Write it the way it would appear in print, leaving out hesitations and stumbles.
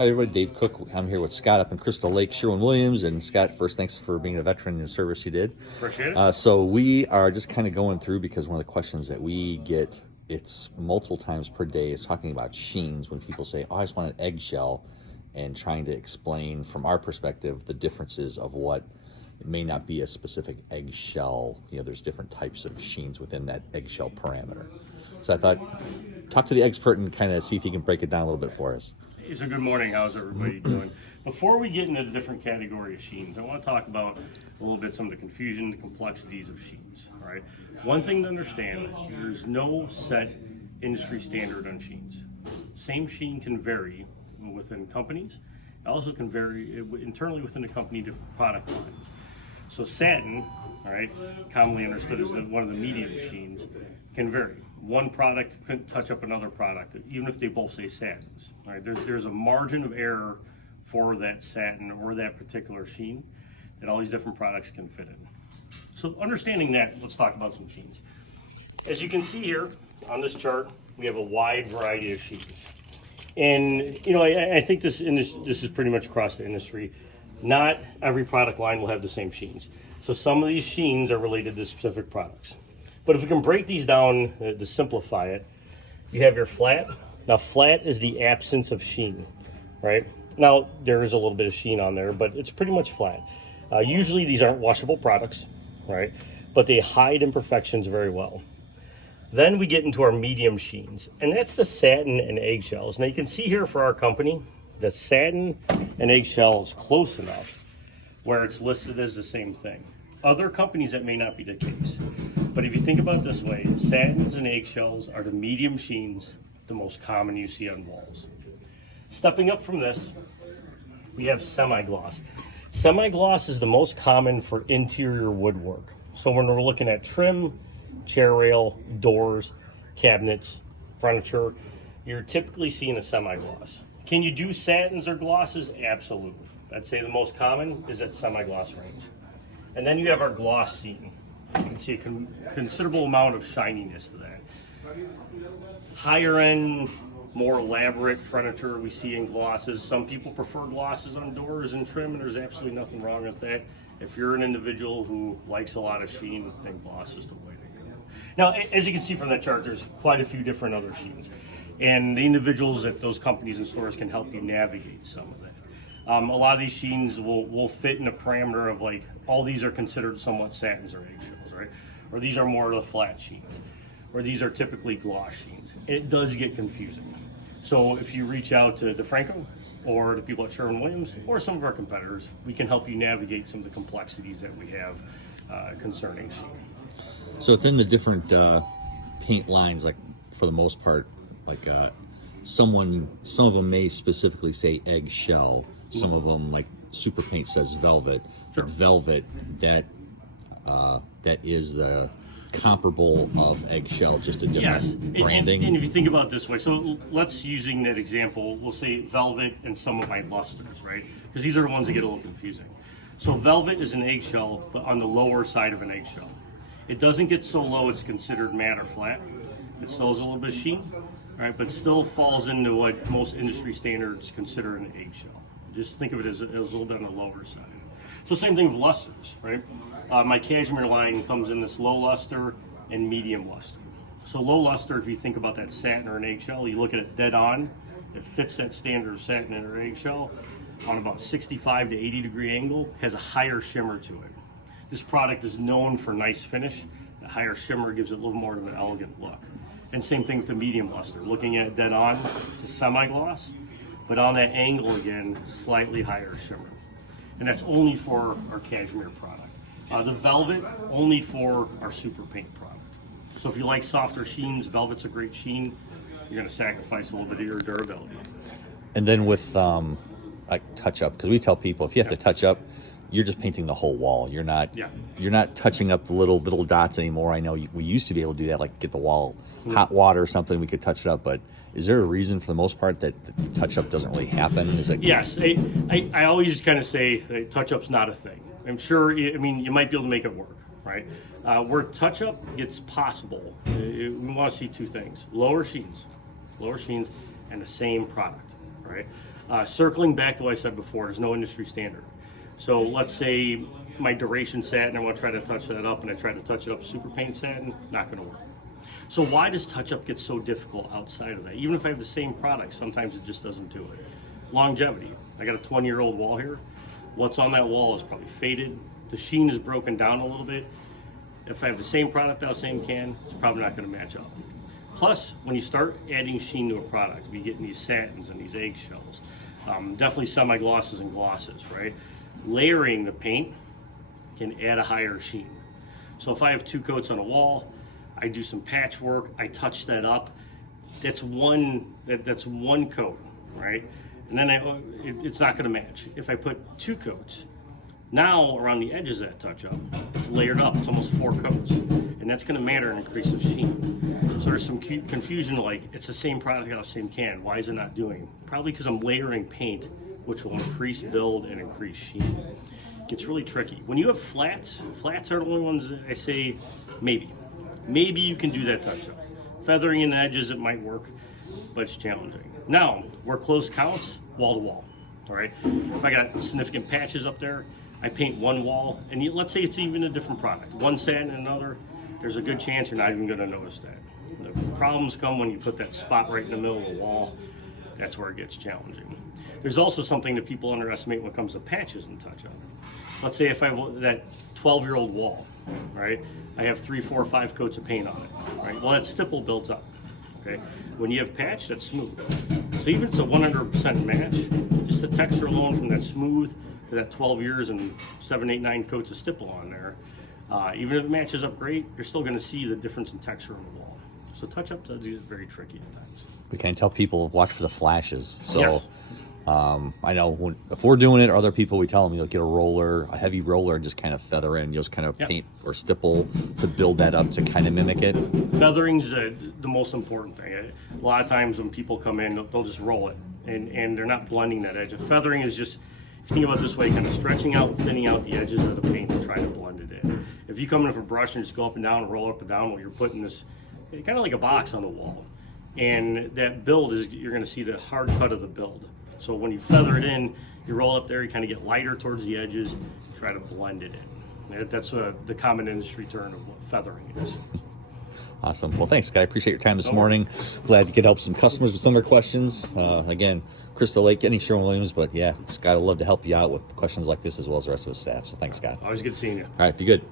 Hi everybody, Dave Cook. I'm here with Scott up in Crystal Lake, Sherwin Williams. And Scott, first, thanks for being a veteran in the service you did. Appreciate it. So we are just kind of going through, because one of the questions that we get, it's multiple times per day, is talking about sheens. When people say, oh, I just want an eggshell, and trying to explain from our perspective the differences of what it may not be a specific eggshell. You know, there's different types of sheens within that eggshell parameter. So I thought, talk to the expert and kind of see if he can break it down a little bit for us. It's a good morning. How's everybody doing? Before we get into the different category of sheens, I want to talk about a little bit some of the confusion, the complexities of sheens. All right. One thing to understand: there's no set industry standard on sheens. Same sheen can vary within companies. It also can vary internally within the company to product lines. So satin, all right, commonly understood as one of the medium sheens, can vary. One product couldn't touch up another product, even if they both say satins. All right, there's a margin of error for that satin or that particular sheen that all these different products can fit in. So understanding that, let's talk about some sheens. As you can see here on this chart, we have a wide variety of sheens. And you know, I think this is pretty much across the industry. Not every product line will have the same sheens. So some of these sheens are related to specific products. But if we can break these down to simplify it, you have your flat. Now, flat is the absence of sheen, right? Now, there is a little bit of sheen on there, but it's pretty much flat. Usually, these aren't washable products, right? But they hide imperfections very well. Then we get into our medium sheens, and that's the satin and eggshells. Now, you can see here for our company that satin and eggshell is close enough where it's listed as the same thing. Other companies, that may not be the case. But if you think about it this way, satins and eggshells are the medium sheens, the most common you see on walls. Stepping up from this, we have semi-gloss. Semi-gloss is the most common for interior woodwork. So when we're looking at trim, chair rail, doors, cabinets, furniture, you're typically seeing a semi-gloss. Can you do satins or glosses? Absolutely. I'd say the most common is that semi-gloss range. And then you have our gloss seam. You can see a considerable amount of shininess to that. Higher end, more elaborate furniture we see in glosses. Some people prefer glosses on doors and trim, and there's absolutely nothing wrong with that. If you're an individual who likes a lot of sheen, then gloss is the way to go. Now, as you can see from that chart, there's quite a few different other sheens. And the individuals at those companies and stores can help you navigate some of that. A lot of these sheens will fit in a parameter of like, all these are considered somewhat satins or eggshells, right? Or these are more of the flat sheens, or these are typically gloss sheens. It does get confusing. So if you reach out to DeFranco or the people at Sherwin Williams or some of our competitors, we can help you navigate some of the complexities that we have concerning sheen. So within the different paint lines, like for the most part, like some of them may specifically say eggshell. Some of them, like Super Paint, says velvet. Sure. But velvet, that is the comparable of eggshell, just a different branding. And if you think about it this way, so let's, using that example, we'll say velvet and some of my lusters, right? Because these are the ones that get a little confusing. So velvet is an eggshell, but on the lower side of an eggshell. It doesn't get so low it's considered matte or flat. It still has a little bit of sheen, right? But still falls into what most industry standards consider an eggshell. Just think of it as a little bit on the lower side. So same thing with lusters, right? My cashmere line comes in this low luster and medium luster. So low luster, if you think about that satin or an eggshell, you look at it dead on, it fits that standard of satin or eggshell on about 65 to 80 degree angle, has a higher shimmer to it. This product is known for nice finish. The higher shimmer gives it a little more of an elegant look. And same thing with the medium luster. Looking at it dead on, it's a semi-gloss, but on that angle again, slightly higher shimmer. And that's only for our cashmere product. The velvet, only for our Super Paint product. So if you like softer sheens, velvet's a great sheen. You're gonna sacrifice a little bit of your durability. And then with like touch up, because we tell people if you have to touch up, you're just painting the whole wall. You're not touching up the little dots anymore. I know we used to be able to do that, like get the wall hot water or something, we could touch it up, but is there a reason for the most part that the touch up doesn't really happen? Is it? Yes, I always kind of say touch up's not a thing. I'm sure, I mean, you might be able to make it work, right? Where touch up gets possible, we want to see two things: lower sheens, and the same product, right? Circling back to what I said before, there's no industry standard. So let's say my duration satin, I want to try to touch that up, and I try to touch it up with super paint satin, not going to work. So why does touch-up get so difficult outside of that? Even if I have the same product, sometimes it just doesn't do it. Longevity. I got a 20-year-old wall here. What's on that wall is probably faded. The sheen is broken down a little bit. If I have the same product out, same can, it's probably not going to match up. Plus, when you start adding sheen to a product, we get in these satins and these eggshells, definitely semi-glosses and glosses, right? Layering the paint can add a higher sheen. So if I have 2 coats on a wall, I do some patchwork, I touch that up, that's one coat, right? And then it's not going to match. If I put 2 coats, now around the edges of that touch-up, it's layered up, it's almost 4 coats, and that's going to matter and increase the sheen. So there's some confusion, like it's the same product out of the same can, why is it not doing? Probably because I'm layering paint, which will increase build and increase sheen. It's really tricky. When you have flats are the only ones that I say maybe you can do that touch-up. Feathering in the edges, it might work, but it's challenging. Now, where close counts, wall to wall, all right? If I got significant patches up there, I paint one wall, and let's say it's even a different product, one satin and another, there's a good chance you're not even gonna notice that. The problems come when you put that spot right in the middle of the wall. That's where it gets challenging. There's also something that people underestimate when it comes to patches and touch-up. Let's say if I have that 12-year-old wall, right? I have 3, 4, 5 coats of paint on it, right? Well, that stipple builds up, okay? When you have patch, that's smooth. So even if it's a 100% match, just the texture alone from that smooth to that 12 years and 7, 8, 9 coats of stipple on there, even if it matches up great, you're still gonna see the difference in texture on the wall. So touch-up does get very tricky at times. We can tell people watch for the flashes. So Yes. I know if we're doing it, or other people, we tell them, get a roller, a heavy roller, and just kind of feather in. You'll just kind of paint or stipple to build that up to kind of mimic it. Feathering's the most important thing. A lot of times when people come in, they'll just roll it, and they're not blending that edge. Feathering is just, if you think about it this way, kind of stretching out, thinning out the edges of the paint to try to blend it in. If you come in with a brush and just go up and down and roll up and down, well, you're putting this kind of like a box on the wall. And that build is, you're going to see the hard cut of the build. So when you feather it in, you roll up there, you kind of get lighter towards the edges, try to blend it in. That's the common industry term of what feathering is. Awesome. Well, thanks, Scott. I appreciate your time this morning. Glad to get help some customers with some of their questions. Again, Crystal Lake, any Sherwin Williams, but yeah, Scott would love to help you out with questions like this as well as the rest of his staff. So thanks, Scott. Always good seeing you. All right, be good.